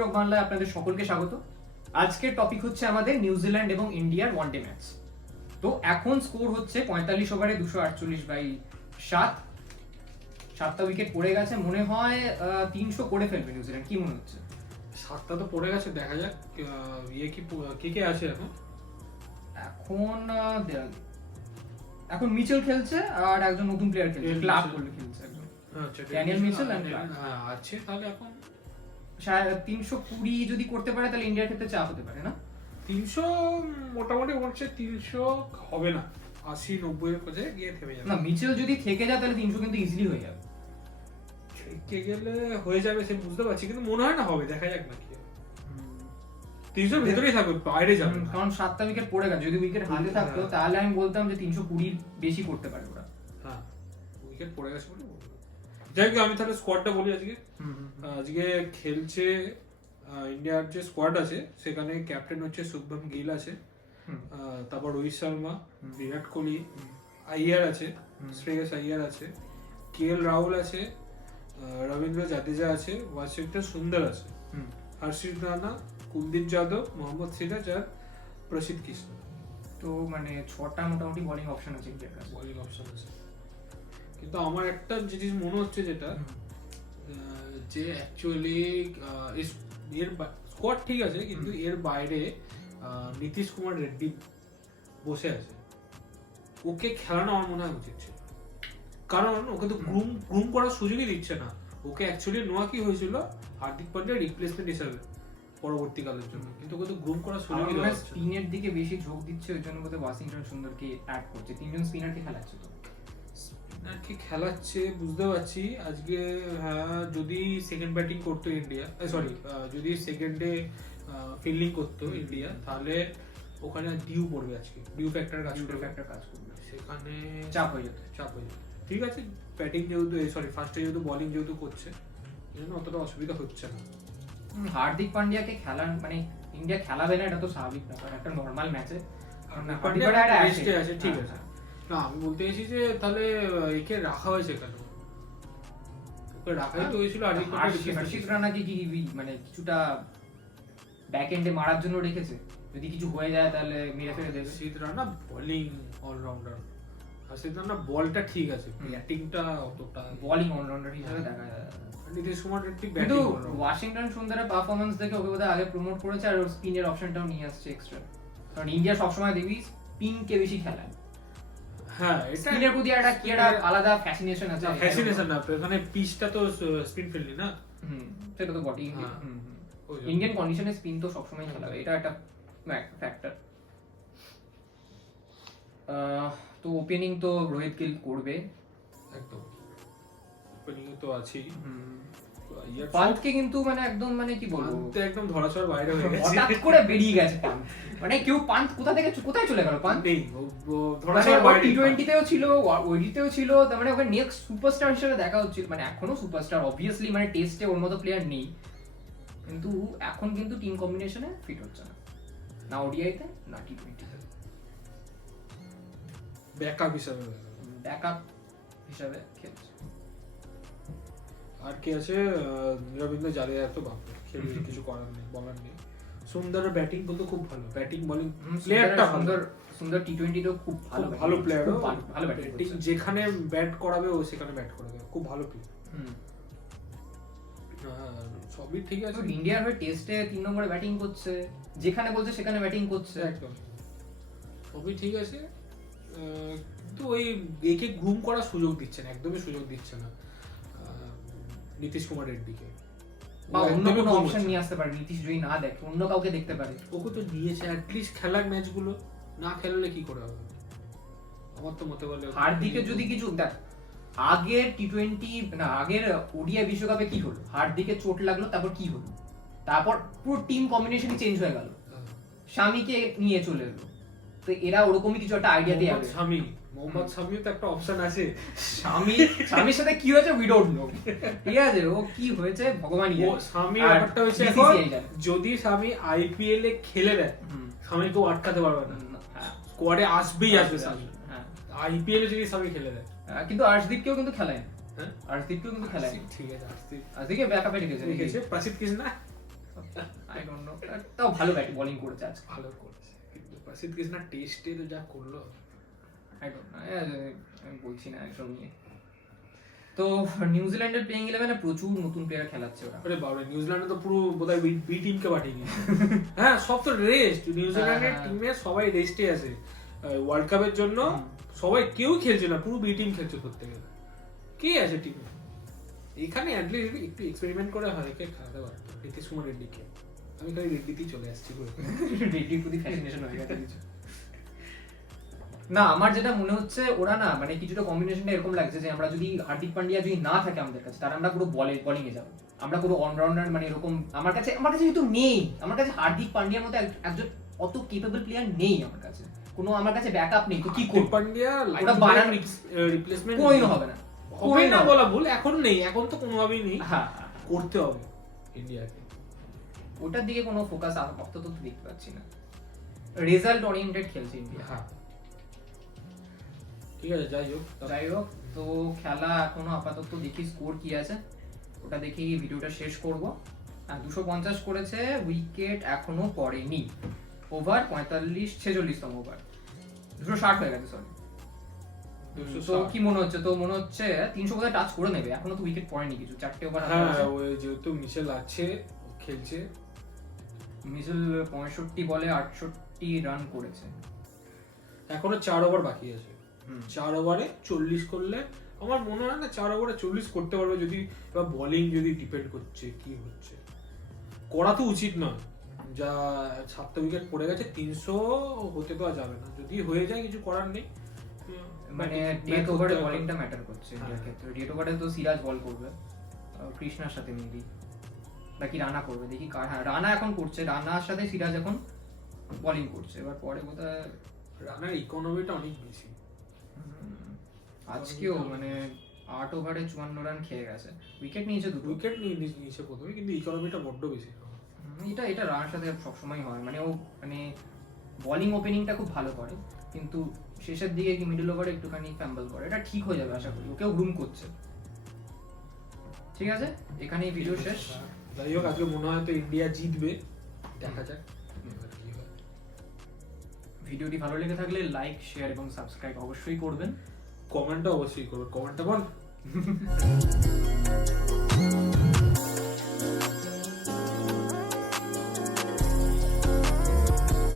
TikTok বাংলায় আপনাদের সকলকে স্বাগত। আজকের টপিক হচ্ছে আমাদের নিউজিল্যান্ড এবং ইন্ডিয়ার ওয়ানডে ম্যাচ। তো এখন স্কোর হচ্ছে 45 ওভারে 248/7। 7টা উইকেট পড়ে গেছে, মনে হয় 300 করে ফেলবে নিউজিল্যান্ড। কি মনে হচ্ছে? 7টা তো পড়ে গেছে, দেখা যাক কে কে আছে এখন। এখন মিচেল খেলছে আর একজন নতুন প্লেয়ার খেলছে, ক্লাব বলে খেলছে একজন। আচ্ছা, ড্যানিয়েল মিচেল আছে। তাহলে এখন 320 যদি করতে পারে তাহলে ইন্ডিয়ার ক্ষেত্রে চাপ হতে পারে না? 300 মোটামুটি হচ্ছে, 300 হবে না, 80-90 এর কাছে গিয়ে থেমে যাবে। না, মিচেল যদি থেকে যায় তাহলে 300 কিন্তু ইজিলি হয়ে যাবে। থেকে গেলে হয়ে যাবে সে বুঝতে পারছি, কিন্তু মনে হয় না হবে, দেখা যাক না কি হবে। 300 ভেতরেই থাকবে, বাইরে যাবে না। কারণ 7টা উইকেট পড়ে গেছে, যদি উইকেট হাতে থাকতো তাহলে আমি বলতাম যে 320 বেশি করতে পারে ওরা। হ্যাঁ, উইকেট পড়ে গেছে বলে বলবো। যাই হোক, আমি তাহলে স্কোয়াডটা বলি আজকে। আজকে খেলছে ইন্ডিয়ার যে স্কোয়াড আছে সেখানে ক্যাপ্টেন হচ্ছে শুভম গিল আছে, তারপর রোহিত শর্মা, বিরাট কোহলি, আইয়ার আছে, শ্রেয়স আইয়ার আছে, কেএল রাহুল আছে, রবীন্দ্র জাদেজা আছে, ওয়াশিংটন সুন্দর আছে, হর্ষিত রানা, কুলদীপ যাদব, মোহাম্মদ সিরাজ আর প্রসিদ্ধ কৃষ্ণ। তো মানে 6টা মোটামুটি বোলিং অপশন আছে ইন্ডিয়ার কাছে। বোলিং অপশন আছে, কিন্তু আমার একটা জিনিস মনে হচ্ছে যেটা যে অ্যাকচুয়ালি এর স্কোয়াড ঠিক আছে, কিন্তু এর বাইরে নীতিশ কুমার রেড্ডি বসে আছে, ওকে খেলানো আমার মনে হয় উচিত ছিল। কারণ ওকে তো গ্রুম করার সুযোগই দিচ্ছে না। ওকে অ্যাকচুয়ালি নোয়া কি হয়েছিল হার্দিক পান্ডিয়ার রিপ্লেসমেন্ট হিসাবে পরবর্তীকালের জন্য, কিন্তু ওকে তো গ্রুম করার সুযোগই দেওয়া হচ্ছে না। স্পিনের দিকে বেশি ঝোঁক দিচ্ছে, ওই জন্য বোধহয় ওয়াশিংটন সুন্দরকে অ্যাড করছে। 3জন স্পিনারকে খেলাচ্ছে তো। কি খেলাচ্ছে বুঝতে পারছি। আজকে হ্যাঁ, যদি সেকেন্ড ব্যাটিং করতো ইন্ডিয়া, সরি যদি সেকেন্ডে ফিল্ডিং করতো ইন্ডিয়া, তাহলে ওখানে ডিউ পড়বে, আজকে ডিউ ফ্যাক্টর কাজ করবে, সেখানে চাপ হয়ে যেত। ঠিক আছে, ব্যাটিং যেহেতু ফার্স্টে যেহেতু বোলিং যেহেতু করছে, এজন্য অতটা অসুবিধা হচ্ছে না। হার্দিক পান্ডিয়াকে খেলান মানে ইন্ডিয়া খেলাবে না, এটা তো স্বাভাবিক ব্যাপার একটা নরমাল ম্যাচে। পান্ডিয়া রেস্টে আছে, ঠিক আছে। না, আমি বলতে চাইছি যে তাহলে একে রাখা হয়েছে কেন? ওকে রাখাই তো হয়েছিল হর্ষিত রানাকে কি মানে কিছুটা ব্যাক এন্ডে মারার জন্য রেখেছে, যদি কিছু হয়ে যায় তাহলে মেরে ফেলে দেবে। হর্ষিত রানা বোলিং অলরাউন্ডার, হর্ষিত রানা বলটা ঠিক আছে, ব্যাটিংটা অতটা বোলিং অলরাউন্ডার হিসেবে দেখা যায়। নীতিশ কুমার রেড্ডি কিন্তু ব্যাটিং ওয়াশিংটন সুন্দরের পারফরম্যান্স দেখে ওকে বোধহয় আগে প্রমোট করেছে, আর ওর স্পিনের অপশনটাও নিয়ে আসছে এক্সট্রা। কারণ ইন্ডিয়া সবসময় দেখবি স্পিনকে বেশি খেলায়। হ্যাঁ, এটা স্পিনের প্রতি একটা কি একটা আলাদা ফ্যাসিনেশন আছে। ফ্যাসিনেশন না, এখানে পিচটা তো স্পিন ফিল্ডই না। সেটা তো বটেই। ইন্ডিয়ান কন্ডিশনে স্পিন তো সবসময় খেলাবে, এটা একটা ফ্যাক্টর। তো ওপেনিং তো রোহিত গিল করবে একদম, ওপেনিং তো আছেই। পান্থকে কিন্তু মানে একদম মানে কি বলবো, একদম ধরাছোঁয়ার বাইরে হয়ে গেছে, হঠাৎ করে বেরিয়ে গেছে পান্থ। মানে কেউ পান্থ কোথায় চলে গেল? পান্থ নেই, ধরাছোঁয়ার বাইরে। টি20তেও ছিল, ওডিতেও ছিল, তার মানে ওকে নেক্সট সুপারস্টার হিসেবে দেখা হচ্ছিল। মানে এখনো সুপারস্টার অবভিয়াসলি, মানে টেস্টে ওর মতো প্লেয়ার নেই, কিন্তু এখন কিন্তু টিম কম্বিনেশনে ফিট হচ্ছে না, না ওডিআইতে না টি20তে। ব্যাকআপ হিসাবে খেলছে। আর কি আছে, রবীন্দ্র জাদেজা তো বাপরে খেলবে, কিছু করার নেই, বলার নেই। সুন্দরের ব্যাটিং কিন্তু খুব ভালো, ব্যাটিং বোলিং প্লেয়ারটা সুন্দর টি20তেও খুব ভালো প্লেয়ার, ভালো ব্যাটিং। যেখানে ব্যাট করাবে ও সেখানে ব্যাট করে দেবে, খুব ভালো প্লেয়ার। সবই ঠিক আছে। ইন্ডিয়ার হয়ে টেস্টে 3 নম্বরে ব্যাটিং করছে, যেখানে বলছে সেখানে ব্যাটিং করছে, একদম সবই ঠিক আছে। কিন্তু ওই একে গ্রুম করার সুযোগ দিচ্ছে না, একদমই সুযোগ দিচ্ছে না নীতিশ কুমার রেড্ডিকে। বা অন্য কোনো অপশন নিয়ে আসতে পারে, নীতিশ যদি না দেখে অন্য কাউকে দেখতে পারে। ওকে তো নিয়েছে, অ্যাটলিস্ট খেলার ম্যাচগুলো, না খেললে কি করে হবে? আমার তো মতে বলে হার্দিকে যদি কিছু দেখ, আগের টি20 না আগের ওডিআই বিশ্বকাপে কি হলো, হার্দিকে চোট লাগলো, তারপর কি হলো, তারপর পুরো টিম কম্বিনেশনই চেঞ্জ হয়ে গেল, শামিকে নিয়ে চলে এলো। তো এরা ওরকমই কিছু একটা আইডিয়া দিয়ে আসবে। মোহাম্মদ শামিও তো একটা অপশন আছে। শামির সাথে কি হয়েছে উই ডোন্ট নো, ঠিক আছে, ও কি হয়েছে ভগবানই জানে। শামি ব্যাপারটা হয়েছে এখন, যদি শামি আইপিএল এ খেলে দেয়, শামিকে আটকাতে পারবে না, স্কোয়াডে আসবেই শামি। আইপিএল এ যদি শামি খেলে দেয়, কিন্তু আর্শদীপকেও কিন্তু খেলায়, আর্শদীপকেও কিন্তু খেলায়, ঠিক আছে, আর্শদীপকে ব্যাকআপে রেখেছে। প্রসিদ্ধ কৃষ্ণ আই ডোন্ট নো, তাও ভালো ব্যাটিং বোলিং করেছে আজকে। ভালো করেছে, কিন্তু প্রসিদ্ধ কৃষ্ণা টেস্টে যা করলো, আই ডোন্ট নো, আমি বলছি না একদম নিয়ে। তো নিউজিল্যান্ডের প্লেইং 11-এ প্রচুর নতুন প্লেয়ার খেলাচ্ছে ওরা। আরে বাবা, নিউজিল্যান্ডে তো পুরো বোধহয় বি টিমকে পাঠিয়ে দিয়েছে। হ্যাঁ, সব তো রেস্ট, নিউজিল্যান্ডের হ্যাঁ। টিমে সবাই রেস্টে আছে ওয়ার্ল্ড কাপের জন্য। সবাই কেউ খেলছে না, পুরো বি টিম খেলছে ধরতে গেলে। কে আছে টিমে? এখানে অ্যাটলিস্ট একটু এক্সপেরিমেন্ট করে হয়কে খেলাতে পারতো নীতিশ কুমার রেড্ডিকে। আমি খালি রেড্ডিতেই চলে আসছি করে। রেড্ডির প্রতি ফ্যাসিনেশন হয়ে গেছে কিছু। না, আমার যেটা মনে হচ্ছে ওরা না মানে কিছুটা কম্বিনেশনটা এরকম লাগছে যে আমরা যদি হার্দিক পান্ডিয়া যদি না থাকে আমাদের কাছে, তাহলে আমরা পুরো বোলিং এ যাবো, আমরা পুরো অলরাউন্ডার, মানে এরকম আমার কাছে যেহেতু নেই, আমার কাছে হার্দিক পান্ডিয়ার মতো একজন অত কেপেবল প্লেয়ার নেই আমার কাছে, কোনো আমার কাছে ব্যাকআপ নেই, তো কি করব? পান্ডিয়া ওটা বানানো রিপ্লেসমেন্ট কোনোদিনও হবে না, হবে না বলা ভুল, এখন নেই, এখন তো কোনোভাবেই নেই। হ্যাঁ, করতে হবে ইন্ডিয়াকে। ওটার দিকে কোনো ফোকাস আপাতত তো দেখতে পাচ্ছি না, রেজাল্ট ওরিয়েন্টেড খেলছে ইন্ডিয়া। হ্যাঁ, ঠিক আছে, যাই হোক, তো খেলা এখনো আপাতত দেখি স্কোর কি আছে, ওটা দেখি ভিডিওটা শেষ করব। 250 করেছে, উইকেট এখনো পড়েনি, ওভার 45-46তম ওভার, 260 হয়ে গেছে, সরি। তো কি মনে হচ্ছে? তো মনে হচ্ছে 300 বোধহয় টাচ করে নেবে, এখনো তো উইকেট পড়েনি কিছু, 4টে ওভার। হ্যাঁ, ওই যেহেতু মিশেল আছে, খেলছে। মিশেল 65 বলে 68 রান করেছে, এখনো 4 ওভার বাকি আছে। 4 ওভারে 40 করলে আমার মনে হয় না 4 ওভারে 40 করতে পারবে, যদি বা বোলিং যদি ডিপেন্ড করছে কি হচ্ছে, করা তো উচিত নয়। যা 7টা উইকেট পড়ে গেছে, 300 হতে তো আর যাবে না, যদি হয়ে যায় কিছু করার নেই। মানে ডেথ ওভারে বোলিংটা ম্যাটার করছে ইন্ডিয়ার ক্ষেত্রে। ডেথ ওভারে তো সিরাজ বল করবে কৃষ্ণার সাথে, মেবি বাকি রানা করবে, দেখি কার। হ্যাঁ, রানা এখন করছে, রানার সাথে সিরাজ এখন বোলিং করছে, এবার পরে বোধহয় রানার ইকোনমিটা অনেক বেশি। আজকেও মানে 8 ওভারে 54 রান খেয়ে গেছে, উইকেট নিয়েছে দুটো। উইকেট নিয়েছে প্রথমে, কিন্তু ইকোনমিটা বড্ড বেশি। এটা রানার সাথে সবসময় হয়, মানে ও মানে বোলিং ওপেনিংটা খুব ভালো করে, কিন্তু শেষের দিকে কি মিডল ওভারে একটুখানি ফ্যাম্বল করে, এটা ঠিক হয়ে যাবে আশা করি, ওকেও গ্রুম করছে। ঠিক আছে, এখানেই ভিডিও শেষ। যাই হোক, আজকে মনে হয় তো ইন্ডিয়া জিতবে, দেখা যাক। ভিডিওটি ভালো লেগে থাকলে লাইক, শেয়ার এবং সাবস্ক্রাইব অবশ্যই করবেন। কমেন্টটা অবশ্যই করবেন, কমেন্টটা বল।